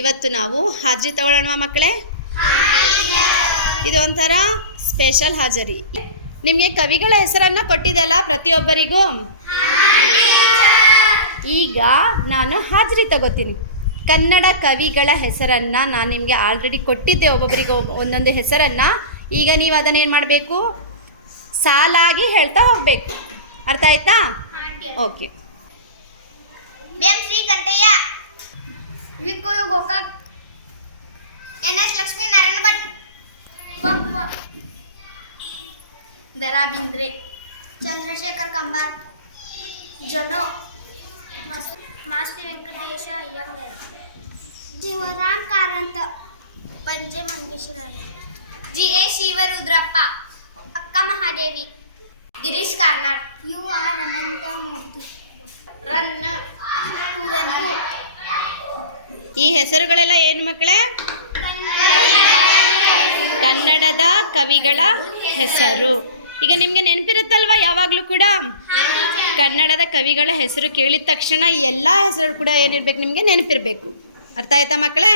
ಇವತ್ತು ನಾವು ಹಾಜರಿ ತಗೊಳ್ಳೋಣ ಮಕ್ಕಳೇ? ಇದು ಒಂಥರ ಸ್ಪೆಷಲ್ ಹಾಜರಿ. ನಿಮಗೆ ಕವಿಗಳ ಹೆಸರನ್ನ ಕೊಟ್ಟಿದ್ದೆಲ್ಲ ಪ್ರತಿಯೊಬ್ಬರಿಗೂ? ಈಗ ನಾನು ಹಾಜರಿ ತಗೋತೀನಿ. ಕನ್ನಡ ಕವಿಗಳ ಹೆಸರನ್ನ ನಾನು ನಿಮಗೆ ಆಲ್ರೆಡಿ ಕೊಟ್ಟಿದ್ದೆ ಒಬ್ಬೊಬ್ಬರಿಗೆ ಒಂದೊಂದು ಹೆಸರನ್ನ. ಈಗ ನೀವು ಅದನ್ನೇನು ಮಾಡಬೇಕು? ಸಾಲಾಗಿ ಹೇಳ್ತಾ ಹೋಗ್ಬೇಕು. ಅರ್ಥ ಆಯ್ತಾ? ಓಕೆ ಜಿ ಶಿವರುದ್ರಪ್ಪ ಅಕ್ಕ ಮಹಾದೇವಿ, ಗಿರೀಶ್ ಈ ಹೆಸರುಗಳೆಲ್ಲ ಏನು ಮಕ್ಕಳೇ? ಕನ್ನಡದ ಕವಿಗಳ ಹೆಸರು. ಈಗ ನಿಮ್ಗೆ ನೆನಪಿರುತ್ತಲ್ವಾ? ಕವಿಗಳ ಹೆಸರು ಕೇಳಿದ ತಕ್ಷಣ ಎಲ್ಲ ಹೆಸರು ಕೂಡ ಏನಿರ್ಬೇಕು ನಿಮ್ಗೆ ನೆನಪಿರ್ಬೇಕು. ಅರ್ಥ ಆಯ್ತಾ ಮಕ್ಕಳೇ?